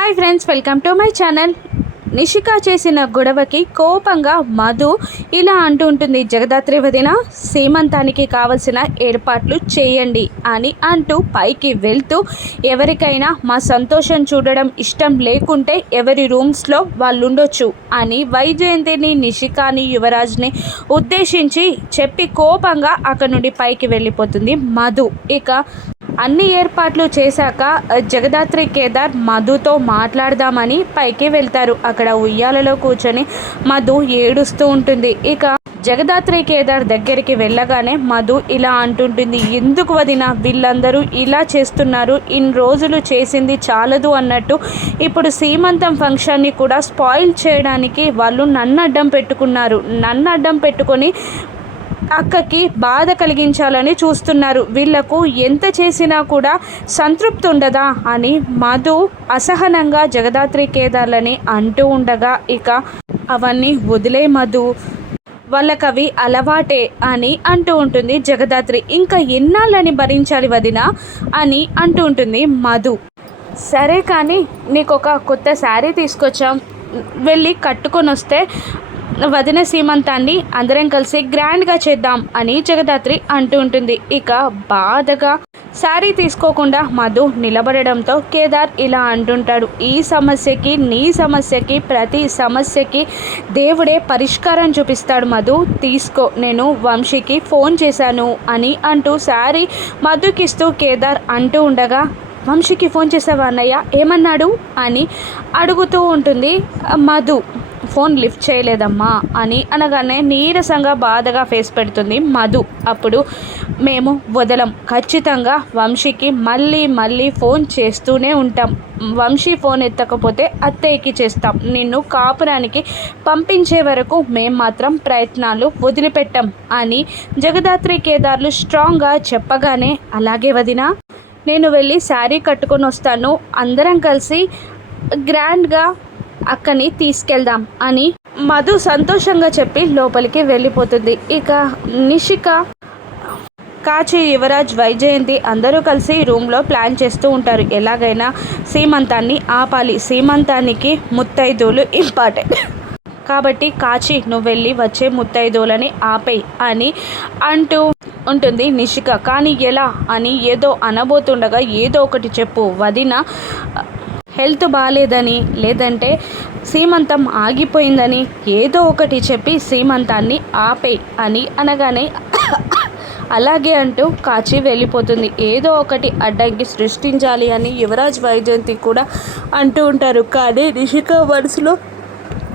Hi friends, welcome to my channel. Nishika చేసిన గొడవకి కోపంగా మధు ఇలా అంటూ ఉంటుంది, జగదాత్రి వదిన సీమంతానికి కావలసిన ఏర్పాట్లు చేయండి అని అంటూ పైకి వెళ్తూ, ఎవరికైనా మా సంతోషం చూడడం ఇష్టం లేకుంటే ఎవరి రూమ్స్లో వాళ్ళు ఉండొచ్చు అని వైజయంతిని, నిషికాని, యువరాజ్ని ఉద్దేశించి చెప్పి కోపంగా అక్కడి నుండి పైకి వెళ్ళిపోతుంది మధు. ఇక అన్ని ఏర్పాట్లు చేశాక జగదాత్రి, కేదార్ మధుతో మాట్లాడదామని పైకి వెళ్తారు. అక్కడ ఉయ్యాలలో కూర్చొని మధు ఏడుస్తూ ఉంటుంది. ఇక జగదాత్రి, కేదార్ దగ్గరికి వెళ్ళగానే మధు ఇలా అంటుంటుంది, ఎందుకు వదిన వీళ్ళందరూ ఇలా చేస్తున్నారు, ఇన్ని రోజులు చేసింది చాలదు అన్నట్టు ఇప్పుడు సీమంతం ఫంక్షన్ని కూడా స్పాయిల్ చేయడానికి వాళ్ళు నన్ను అడ్డం పెట్టుకున్నారు. నన్ను అడ్డం పెట్టుకొని అక్కకి బాధ కలిగించాలని చూస్తున్నారు. వీళ్లకు ఎంత చేసినా కూడా సంతృప్తి ఉండదా అని మధు అసహనంగా జగదాత్రి, కేదార్లని అంటూ ఉండగా, ఇక అవన్నీ వదిలే మధు, వాళ్ళకవి అలవాటే అని అంటూ ఉంటుంది జగదాత్రి. ఇంకా ఎన్నాళ్ళని భరించాలి వదిన అని అంటూ ఉంటుంది మధు. సరే కానీ నీకు ఒక కొత్త శారీ తీసుకొచ్చాం, వెళ్ళి కట్టుకొని వస్తే వదిన సీమంతాన్ని అందరం కలిసి గ్రాండ్గా చేద్దాం అని జగదాత్రి అంటూ ఉంటుంది. ఇక బాధగా శారీ తీసుకోకుండా మధు నిలబడడంతో కేదార్ ఇలా అంటుంటాడు, ఈ సమస్యకి, నీ సమస్యకి, ప్రతి సమస్యకి దేవుడే పరిష్కారం చూపిస్తాడు మధు, తీసుకో, నేను వంశీకి ఫోన్ చేశాను అని అంటూ శారీ మధుకిస్తూ కేదార్ అంటూ ఉండగా, వంశీకి ఫోన్ చేసావా అన్నయ్య, ఏమన్నాడు అని అడుగుతూ ఉంటుంది మధు. ఫోన్ లిఫ్ట్ చేయలేదమ్మా అని అనగానే నీరసంగా బాధగా ఫేస్ పెడుతుంది మధు. అప్పుడు మేము వదలం, ఖచ్చితంగా వంశీకి మళ్ళీ మళ్ళీ ఫోన్ చేస్తూనే ఉంటాం, వంశీ ఫోన్ ఎత్తకపోతే అత్తయ్యకి చేస్తాం, నిన్ను కాపురానికి పంపించే వరకు మేం మాత్రం ప్రయత్నాలు వదిలిపెట్టాం అని జగదాత్రి, కేదార్లు స్ట్రాంగ్గా చెప్పగానే, అలాగే వదిన, నేను వెళ్ళి శారీ కట్టుకొని వస్తాను, అందరం కలిసి గ్రాండ్గా అక్కని తీసుకెళ్దాం అని మధు సంతోషంగా చెప్పి లోపలికి వెళ్ళిపోతుంది. ఇక నిషిక, కాచి, యువరాజ్, వైజయంతి అందరూ కలిసి రూమ్లో ప్లాన్ చేస్తూ ఉంటారు. ఎలాగైనా సీమంతాన్ని ఆపాలి, సీమంతానికి ముత్తైదువులు ఇంపార్టెంట్ కాబట్టి కాచి నువ్వు వెళ్ళి వచ్చే ముత్తైదువులని ఆపేయి అని అంటూ ఉంటుంది నిషిక. కానీ ఎలా అని ఏదో అనబోతుండగా, ఏదో ఒకటి చెప్పు వదిన, హెల్త్ బాగాలేదని, లేదంటే సీమంతం ఆగిపోయిందని ఏదో ఒకటి చెప్పి సీమంతాన్ని ఆపే అని అనగానే అలాగే అంటూ కాచి వెళ్ళిపోతుంది. ఏదో ఒకటి అడ్డంకి సృష్టించాలి అని యువరాజ్, వైజయంతి కూడా అంటూ ఉంటారు. కానీ నిషిక మనసులో,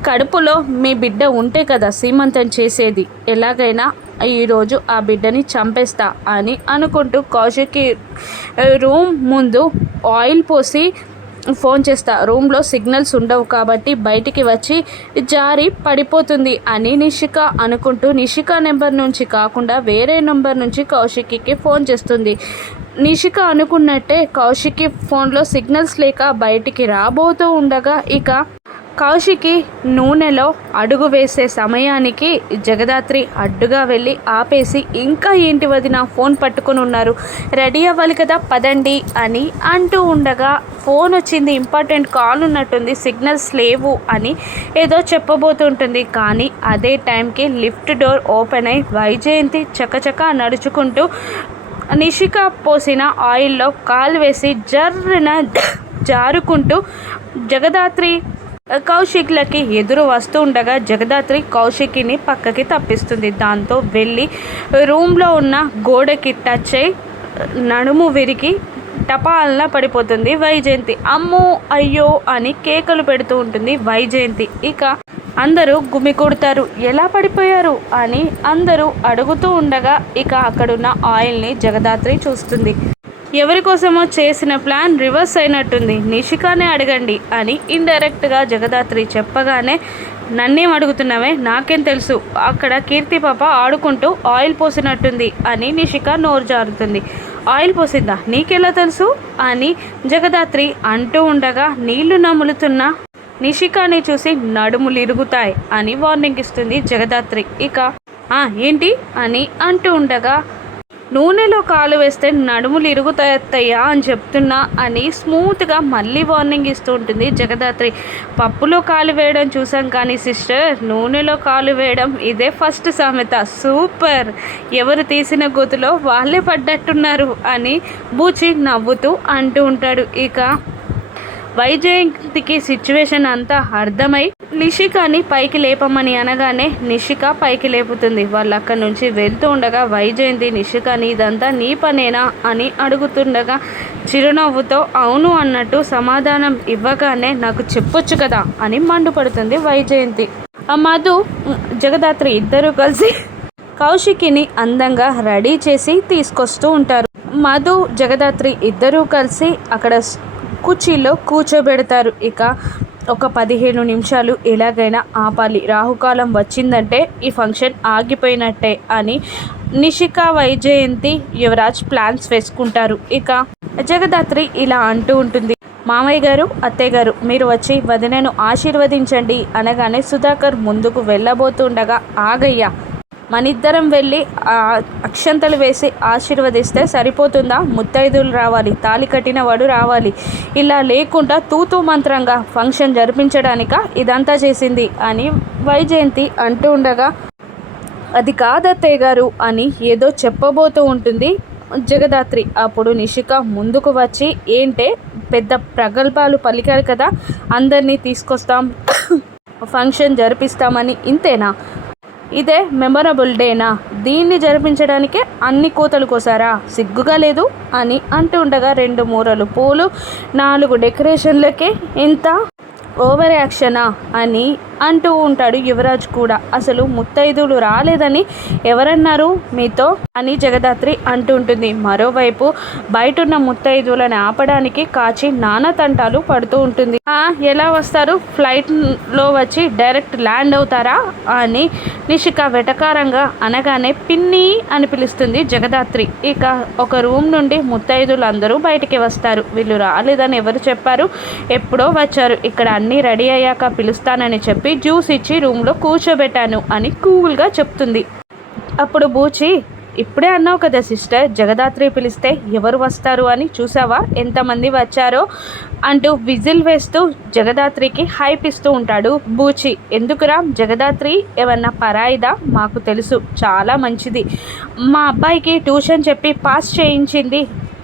కడుపులో మీ బిడ్డ ఉంటే కదా సీమంతం చేసేది, ఎలాగైనా ఈరోజు ఆ బిడ్డని చంపేస్తా అని అనుకుంటూ కౌశిక్కి రూమ్ ముందు ఆయిల్ పోసి ఫోన్ చేస్తా, రూమ్లో సిగ్నల్స్ ఉండవు కాబట్టి బయటికి వచ్చి జారి పడిపోతుంది అని నిషిక అనుకుంటూ నిషిక నెంబర్ నుంచి కాకుండా వేరే నెంబర్ నుంచి కౌశిక్కి ఫోన్ చేస్తుంది. నిషిక అనుకున్నట్టే కౌశిక్ ఫోన్లో సిగ్నల్స్ లేక బయటికి రాబోతూ ఉండగా, ఇక కౌశికి నూనెలో అడుగు వేసే సమయానికి జగదాత్రి అడ్డుగా వెళ్ళి ఆపేసి, ఇంకా ఏంటి వదిన ఫోన్ పట్టుకొని ఉన్నారు, రెడీ అవ్వాలి కదా పదండి అని అంటూ ఉండగా, ఫోన్ వచ్చింది, ఇంపార్టెంట్ కాల్ ఉన్నట్టుంది, సిగ్నల్స్ లేవు అని ఏదో చెప్పబోతుంటుంది. కానీ అదే టైంకి లిఫ్ట్ డోర్ ఓపెన్ అయి వైజయంతి చకచక నడుచుకుంటూ నిషిక పోసిన ఆయిల్లో కాలు వేసి జర్రిన జారుకుంటూ జగదాత్రి, కౌశిక్లకి ఎదురు వస్తూ ఉండగా జగదాత్రి కౌశిక్ని పక్కకి తప్పిస్తుంది. దాంతో వెళ్ళి రూమ్లో ఉన్న గోడకి టచ్ అయి నడుము విరిగి టపాలన పడిపోతుంది వైజయంతి. అమ్మో అయ్యో అని కేకలు పెడుతూ ఉంటుంది వైజయంతి. ఇక అందరూ గుమికూడతారు, ఎలా పడిపోయారు అని అందరూ అడుగుతూ ఉండగా, ఇక అక్కడున్న ఆయిల్ని జగదాత్రి చూస్తుంది. ఎవరి కోసమో చేసిన ప్లాన్ రివర్స్ అయినట్టుంది, నిషికానే అడగండి అని ఇండైరెక్ట్గా జగదాత్రి చెప్పగానే, నన్నేం అడుగుతున్నావే, నాకేం తెలుసు, అక్కడ కీర్తి పాప ఆడుకుంటూ ఆయిల్ పోసినట్టుంది అని నిషిక నోరు జారుతుంది. ఆయిల్ పోసిందా, నీకెలా తెలుసు అని జగదాత్రి అంటూ ఉండగా, నీళ్లు నములుతున్న నిషికాని చూసి నడుములు ఇరుగుతాయి అని వార్నింగ్ ఇస్తుంది జగదాత్రి. ఇక ఏంటి అని అంటూ ఉండగా, నూనెలో కాలు వేస్తే నడుములు ఇరుగుతాయత్తయ్యా అని చెప్తున్నా అని స్మూత్గా మళ్ళీ వార్నింగ్ ఇస్తూ ఉంటుంది జగదాత్రి. పప్పులో కాలు వేయడం చూసాం కానీ సిస్టర్, నూనెలో కాలు వేయడం ఇదే ఫస్ట్ సామెత. సూపర్, ఎవరు తీసిన గొతులో వాళ్ళే పడ్డట్టున్నారు అని బూచి నవ్వుతూ అంటూ ఉంటాడు. ఇక వైజయంతికి సిచ్యువేషన్ అంతా అర్థమై నిషికాని పైకి లేపమని అనగానే నిషిక పైకి లేపుతుంది. వాళ్ళు అక్కడి నుంచి వెళ్తూ ఉండగా వైజయంతి నిషికాని ఇదంతా నీ పనేనా అని అడుగుతుండగా చిరునవ్వుతో అవును అన్నట్టు సమాధానం ఇవ్వగానే నాకు చెప్పొచ్చు కదా అని మండిపడుతుంది వైజయంతి. ఆ మధు జగదాత్రి ఇద్దరూ కలిసి కౌశికిని అందంగా రెడీ చేసి తీసుకొస్తూ ఉంటారు. మధు జగదాత్రి ఇద్దరూ కలిసి అక్కడ కుర్చీలో కూర్చోబెడతారు. ఇక ఒక 15 నిమిషాలు ఎలాగైనా ఆపాలి, రాహుకాలం వచ్చిందంటే ఈ ఫంక్షన్ ఆగిపోయినట్టే అని నిషిక, వైజయంతి, యువరాజ్ ప్లాన్స్ వేసుకుంటారు. ఇక జగదాత్రి ఇలా అంటూ ఉంటుంది, మామయ్య గారు, అత్తయ్య గారు, మీరు వచ్చి వదినను ఆశీర్వదించండి అనగానే సుధాకర్ ముందుకు వెళ్ళబోతుండగా ఆగయ్యా, మనిద్దరం వెళ్ళి అక్షంతలు వేసి ఆశీర్వదిస్తే సరిపోతుందా? ముత్తైదులు రావాలి, తాళి కట్టిన వాడు రావాలి, ఇలా లేకుండా తూతూ మంత్రంగా ఫంక్షన్ జరిపించడానిక ఇదంతా చేసింది అని వైజయంతి అంటూ ఉండగా అది కాదత్తయ్య గారు అని ఏదో చెప్పబోతూ ఉంటుంది జగదాత్రి. అప్పుడు నిషిక ముందుకు వచ్చి ఏంటే పెద్ద ప్రగల్భాలు పలికారు కదా, అందరినీ తీసుకొస్తాం, ఫంక్షన్ జరిపిస్తామని, ఇంతేనా? ఇదే మెమొరబుల్ డేనా? దీన్ని జరిపించడానికే అన్ని కోతలు కోసారా? సిగ్గుగా లేదు అని అంటూ ఉండగా 2 మూరలు పూలు, 4 డెకరేషన్లకే ఇంత ఓవర్ యాక్షనా అని అంటూ ఉంటాడు యువరాజ్ కూడా. అసలు ముత్తైదులు రాలేదని ఎవరన్నారు మీతో అని జగదాత్రి అంటూ ఉంటుంది. మరోవైపు బయటున్న ముత్తైదులను ఆపడానికి కాచి నానా తంటాలు పడుతూ ఉంటుంది. ఎలా వస్తారు? ఫ్లైట్లో వచ్చి డైరెక్ట్ ల్యాండ్ అవుతారా అని నిషిక వెటకారంగా అనగానే పిన్ని అని పిలుస్తుంది జగదాత్రి. ఇక ఒక రూమ్ నుండి ముత్తైదులు అందరూ బయటికి వస్తారు. వీళ్ళు రాలేదని ఎవరు చెప్పారు? ఎప్పుడో వచ్చారు, ఇక్కడ అన్నీ రెడీ అయ్యాక పిలుస్తానని చెప్పి జ్యూస్ ఇచ్చి రూమ్లో కూర్చోబెట్టాను అని కూల్గా చెప్తుంది. అప్పుడు బూచి, ఇప్పుడే అన్నావు కదా సిస్టర్, జగదాత్రి పిలిస్తే ఎవరు వస్తారు అని, చూసావా ఎంతమంది వచ్చారో అంటూ విజిల్ వేస్తూ జగదాత్రికి హైప్ ఇస్తూ ఉంటాడు బూచి. ఎందుకురా, జగదాత్రి ఏమన్నా పరాయిదా? మాకు తెలుసు, చాలా మంచిది, మా అబ్బాయికి ట్యూషన్ చెప్పి పాస్ చేయించింది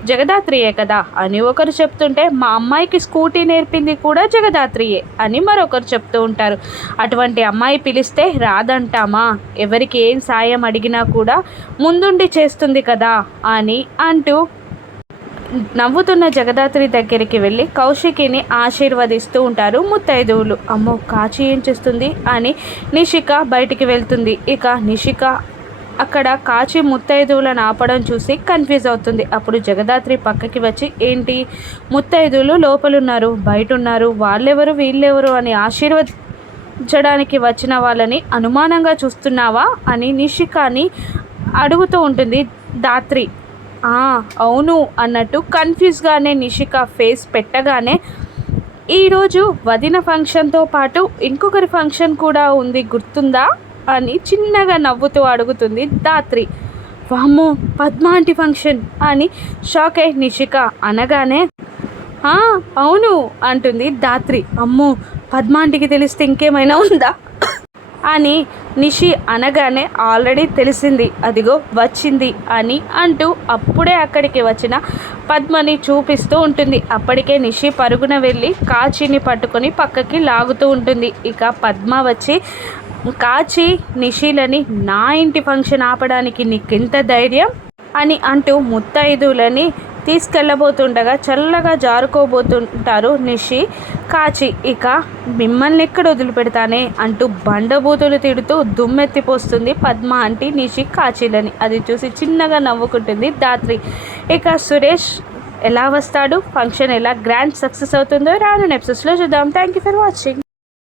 జగదాత్రియే కదా అని ఒకరు చెప్తుంటే, మా అమ్మాయికి స్కూటీ నేర్పింది కూడా జగదాత్రియే అని మరొకరు చెప్తూ ఉంటారు. అటువంటి అమ్మాయి పిలిస్తే రాదంటామా? ఎవరికి ఏం సాయం అడిగినా కూడా ముందుండి చేస్తుంది కదా అని అంటూ నవ్వుతున్న జగదాత్రి దగ్గరికి వెళ్ళి కౌశికిని ఆశీర్వదిస్తూ ఉంటారు ముత్తైదువులు. అమ్మో, కాచి ఏం చేస్తుంది అని నిషిక బయటికి వెళ్తుంది. ఇక నిషిక అక్కడ కాచి ముత్తైదువులను ఆపడం చూసి కన్ఫ్యూజ్ అవుతుంది. అప్పుడు జగదాత్రి పక్కకి వచ్చి, ఏంటి ముత్తైదువులు లోపలున్నారు, బయట ఉన్నారు, వాళ్ళెవరు వీళ్ళెవరు అని ఆశీర్వదించడానికి వచ్చిన వాళ్ళని అనుమానంగా చూస్తున్నావా అని నిషికాని అడుగుతూ ఉంటుంది దాత్రి. అవును అన్నట్టు కన్ఫ్యూజ్గానే నిషిక ఫేస్ పెట్టగానే, ఈరోజు వదిన ఫంక్షన్తో పాటు ఇంకొకరి ఫంక్షన్ కూడా ఉంది, గుర్తుందా అని చిన్నగా నవ్వుతూ అడుగుతుంది దాత్రి. వామ్మో, పద్మ ఆంటీ ఫంక్షన్ అని షాక్ అయి నిషిక అనగానే అవును అంటుంది దాత్రి. అమ్మో, పద్మ ఆంటీకి తెలిస్తే ఇంకేమైనా ఉందా అని నిషి అనగానే ఆల్రెడీ తెలిసింది, అదిగో వచ్చింది అని అంటూ అప్పుడే అక్కడికి వచ్చిన పద్మని చూపిస్తూ ఉంటుంది. అప్పటికే నిషి పరుగున వెళ్ళి కాచిని పట్టుకొని పక్కకి లాగుతూ ఉంటుంది. ఇక పద్మ వచ్చి, కాచి నిషిలని నా ఇంటి ఫంక్షన్ ఆపడానికి నీకెంత ధైర్యం అని అంటూ ముత్తైదులని తీసుకెళ్ళబోతుండగా చల్లగా జారుకోబోతుంటారు నిషి, కాచి. ఇక మిమ్మల్ని ఎక్కడ వదిలిపెడతానే అంటూ బండబూతులు తిడుతూ దుమ్మెత్తిపోస్తుంది పద్మ ఆంటీ నిషి కాచీలని. అది చూసి చిన్నగా నవ్వుకుంటుంది దాత్రి. ఇక సురేష్ ఎలా వస్తాడు, ఫంక్షన్ ఎలా గ్రాండ్ సక్సెస్ అవుతుందో రాను ఎపిసోడ్స్లో చూద్దాం. Thank you for watching.